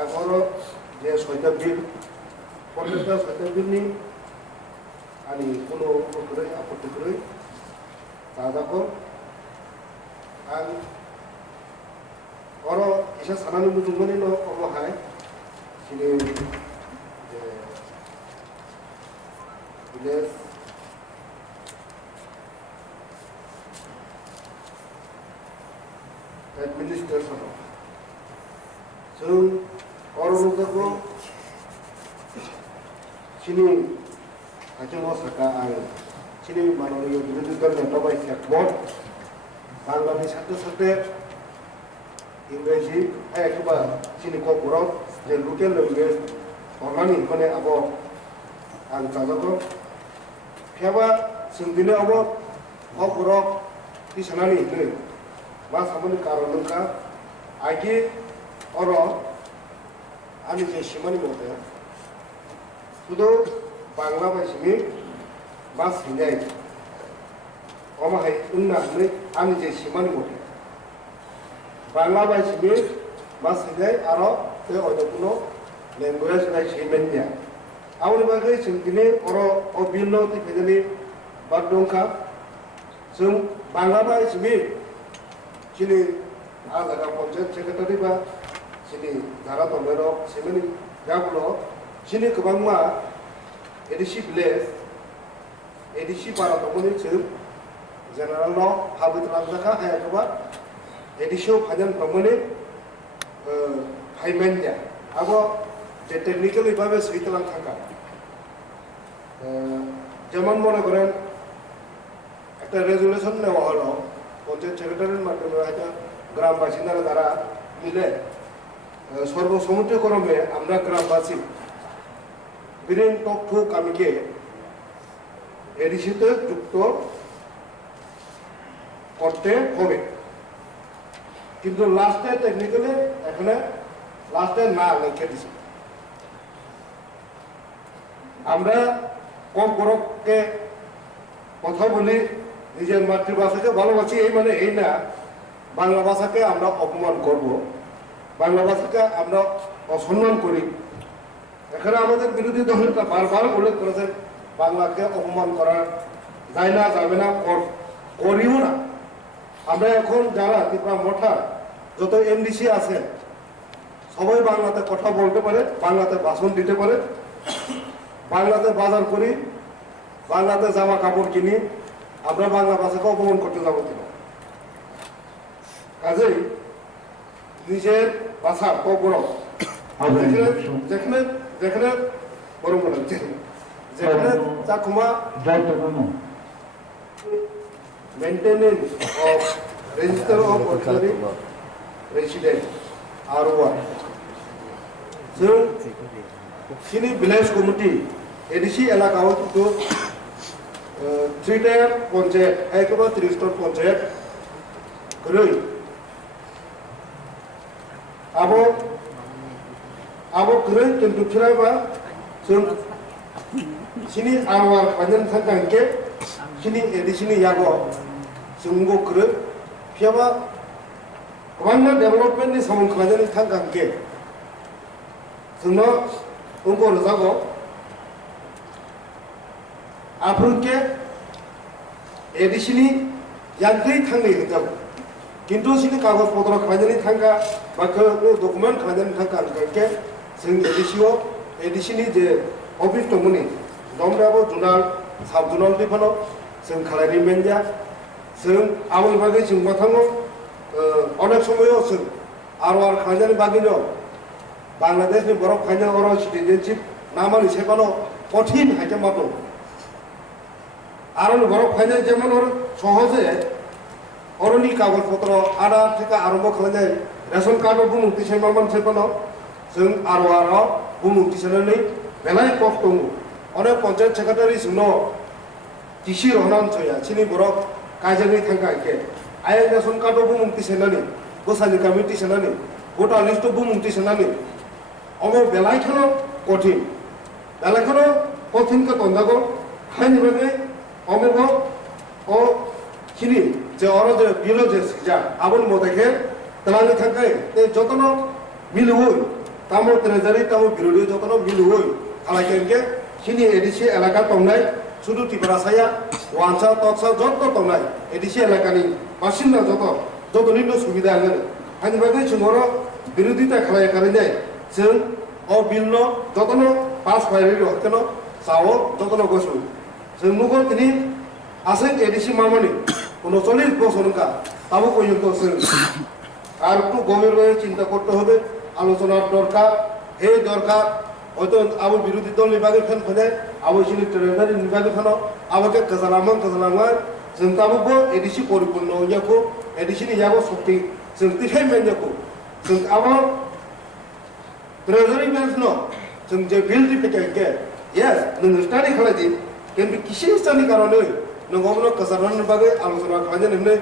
আগর যে ছয়টা বিল প্রত্যেকটা ছয়টা বিলনি আমি কোনো করে আপত্তি করে তাজাखौ आं अर एसे सानानै बुंदोंमोन अरहाय दिनै भिलेज एडमिनिस्ट्रेशन जों अरनखौ सिनि आथिङाव साखा आं सिनि माननीय बिरोधी दल नेता बाय एकमत बांलानि साथे साथे इंराजी एबा सिनि क'क्राझार जे लकेल लेंगुवेज हरनानै माने आब आं जाजाखौ फेबा जों दिनै अब क'क्राझार तिसानानै नै मा सामोन कारनखा आगे अर आंनि जे सिमानि मथे शुधु बांला बायसिनि मा सिनाय अमाहाय उन्नानै आंनि जे सिमानि मथे बांला बायसिनि मा सिनाय आरो बे अयदकुनो लेंगुवेज रायसिमेन्टिया आउनि बागै जों दिनै अर अबिनो तिफेदनि बाददंखा जों बांला बायसिनि सिनि आलागा पन्चायत सेक्रेटारि बा सिनि धारा दंबारो सिमानि गाबुलो सिनि गोबां मा एडिसि भिलेज एडिसि बारा दंमोन जों जेनेरेल न हाबो लांजाखा हायाखैबा एडिसियाव फाइनाल दंमोन फाइमेन्टिया अब जे टेक्निकल भावे सहितलां थांगा যেমন মনে করেন একটা রেজুলেশন নেওয়া হলো পঞ্চায়েত সেক্রেটারির মাধ্যমে হয়তো গ্রাম বাসিন্দারা তারা মিলে সর্বসম্মতিক্রমে আমরা গ্রামবাসী বিরিন টকঠু কামিকে এডিসিতে যুক্ত করতে হবে কিন্তু লাস্টে টেকনিক্যালি এখানে লাস্টে না লিখে দিছে আমরা কম বড়কে কথা বলি নিজের মাতৃভাষাকে ভালোবাসি এই মানে এই না বাংলা ভাষাকে আমরা অপমান করব বাংলা ভাষাকে আমরা অসম্মান করি এখানে আমাদের বিরোধী দলটা বারবার উল্লেখ করেছেন বাংলাকে অপমান করা যায় না যাবে না করিও না আমরা এখন যারা ত্রিপুরা মঠা যত এমডিসি আছেন সবাই বাংলাতে কথা বলতে পারে বাংলাতে ভাষণ দিতে পারে বাংলাতে বাজার করি বাংলাতে জামা কাপড় কিনি আমরা বাংলা ভাষাকে অপমান করতে যাবো কিনা কাজেই নিজের ভাষা বড় যেখানে যেখানে বড় মনে যেখানে চাকুমা maintenance of register of ordinary resident ROR जों सिनि विलेज कमिटी एडिसि एलाकायाव तो 3 टायर पंचायत एकेबा 30 पंचायत गरै आबो गरै किन्तु फिराबा जों सिनि आरओआर खाजन थांगांके सिनि एडिसिनि यागो जोंगो गरै फियाबा गोबां डेभेलपमेन्टनि सामोन खालामनानै थांगांके जोंनो उनको रोजागो आफुंके एडिसिनि यांगै थांनै होजागो किन्तु सिनि कागज पत्र खालामनानै थांगा बा डकुमेन्ट खालामनानै थांगा अंके जों एडिसिनि जे अफिस दंमोन दमदाबो जुनाल साब जुनाल दिफानो जों खालामनाय मेनजा जों आमोल बागै जों माथाङो अनेक समय जों आरओआर खालामनायनि बागैनो बांलादेशनि बरफ खायनो अर सिटिजेनशिप नामानि सेबानो कठिन हायते मातो आरो बरफ खायनो जेमन और सहजे अरनि कागज पत्र आधार থেকে आरम्भ खालामनाय रेशन कार्ड बुमुक्ति सेमामन सेबानो जों आरओआर बुमुक्ति सेनानै बेलाय कष्ट दङ अनेक पन्चायत सेक्रेटारि जोंनो टिसि रहनान सया सिनि बरफ कायजानि थांगाके आय रेशन कार्ड बुमुक्ति सेनानै गोसानि कमिटि सेनानै भोटार लिस्ट बुमुक्ति सेनानै अमो बेलायखनो कठिन बेलायखनो कठिन के तंदागो हायनि बागै अमो ओ खिनि जे अर जे बिलो जे सिजा आबन मदेखे तलानि थांगाय ते जतनो मिलुय তামো ট্রেজারি তামো বিরোধী যতন মিলুই খালাইকে সিনি এডিসি এলাকা তংনাই শুধু ত্রিপুরাসায়া ওয়ানসা তকসা যত তংনাই এডিসি এলাকানি বাসিন্দা যতনিनो সুবিধা आङो आंनि बागै जोंङो বিরোধিতা খালাय কারণে जों अ बिलनो যতनो पास फाइल हतनो सावो যতनो गसु जों नुगो तिनि आसे एडिसि मामनि 39 বছরকা তাবো পর্যন্ত जों আর একটু গভীরভাবে চিন্তা করতে হবে আলোচনার দরকার এই দরকার হয়তো আবু বিরোধী দল নিবাগে ফেন ফেনে আবু সিনি ট্রেজারি নিবাগে ফেনো আবকে কাজালামান जों ताबो एडिसि परिपूर्ण याको एडिसि नि याको शक्ति जों तिखाय मेनयाको जों आबो ट्रेजारि बेंच नो जों जे बिल दिपेके यस नों स्टाडि खालायदि किन्तु किसी स्टाडि कारणे नों गमनो काजालामान बागे आलोचना खालायनो नोंनो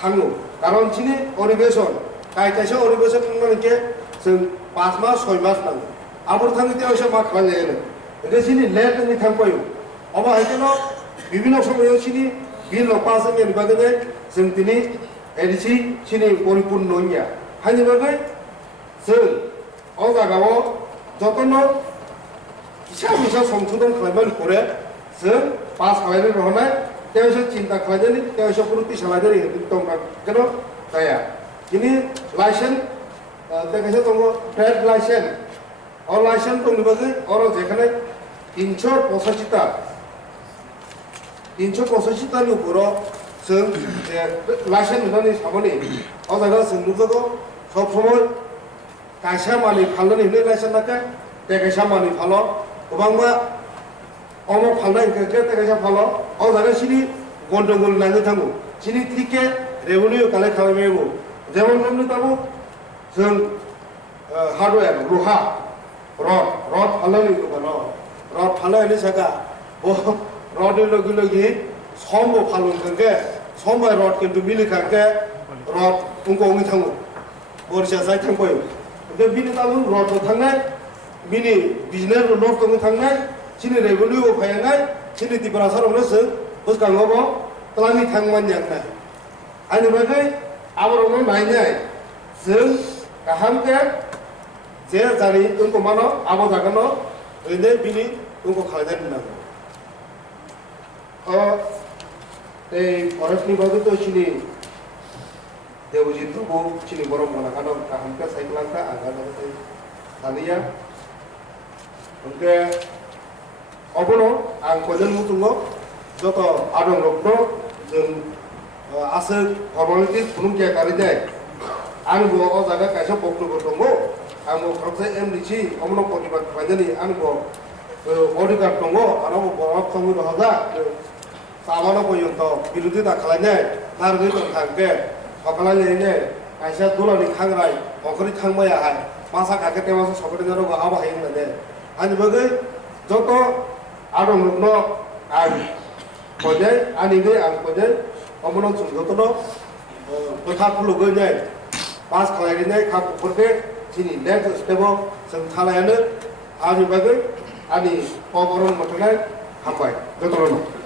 थाङो कारण सिनि ओरिगेसन कायसे ओरिगेसन मानके जों 5 मास 6 मास नांगौ आबर थाङि तेवसे मा खालायनो एडिसि नि लेट नि थांपायो अबा हायनो বিভিন্ন সময়ে सिनि बिल पास के बागै जों दिनै एडिसि सिनि परिपूर्ण नङिया हानि बागै जों अ जागाव जतनो फिसा संशोधन खालामनानै करे जों पास खालामनो रहनाय तेवसे चिन्ता खालामनानै तेवसे पुरुति सालायनानै दं केन जाया दिनै लाइसेन्स देखायसे दङ ट्रेड लाइसेन्स अ लाइसेन्स दंनि बागै अर जेखाने 385 टा 385 टानि उपराव जों लाइसेन्स होनानै सामोनि अजागा जों नुगो सब समय कायसा मानि फालनानै होनाय लाइसेन्स नाके तेकायसा मानि फालो गोबांबा अम फालनाय के तेकायसा फालो अजागा सिनि गन्डगोल नाङै थाङो सिनि थिके रेवेन्यू कालेक्ट खालामो जेमन नमनि ताबो जों हार्डवेयर लहा रड फालनानै गोबानो रड फालनायनि सागा रड लगी समबो फालुन के समबो रड किन्तु मिलि के रड उनको उंगी थाङो बरसिया जाय थांबाय बे बिनि तालु रड थांनाय बिनि बिजनेस नर्थ दङ थांनाय सिनि रेवेन्यू फायनाय सिनि दिब्रासारावनो जों बुसगाङाव तलानि थांमान यांनाय आंनि बागै आबरनो नायनाय जों गाहाम के जे जानि उनको मानो आबो जागोन ओइने बिनि उनको खालायनाय नांगौ फरेस्टनि बागै तो सिनि देवजित को सिनि बरम मनाखानो हमका साइक्लांका आगानो सानिया उनके अबनो आं कोजन मुतुंगो जत आदम रक्नो जों आसे फर्मालिटी खुलुमकिया कारिनाय आं बो अ जागा कायसा बक्तब्य दंगो आं बो प्रसे एमडीसी अमनो प्रतिबाद खालामनानै आं बो अधिकार दंगो आरो बरफ संगो दहगा सामानो पर्यन्त बिरोधिता खालायनाय नारगै दं थांके सकालायनाय कायसा दुलानि खांराय अखरि थांबायाहाय मासा काके तेमासा सकेटे जरो आबाहाय होननानै आंनि बागै जत आदम रक्नो आं कोजे आनिगै आं कोजे अमनो जतनो खोथा खुलुगैनाय पास खालायनाय खाफोरके दिनै नेक्स्ट स्टेपाव जों थालायानो आंनि बागै आंनि खबरन मथनाय हामबाय जतनो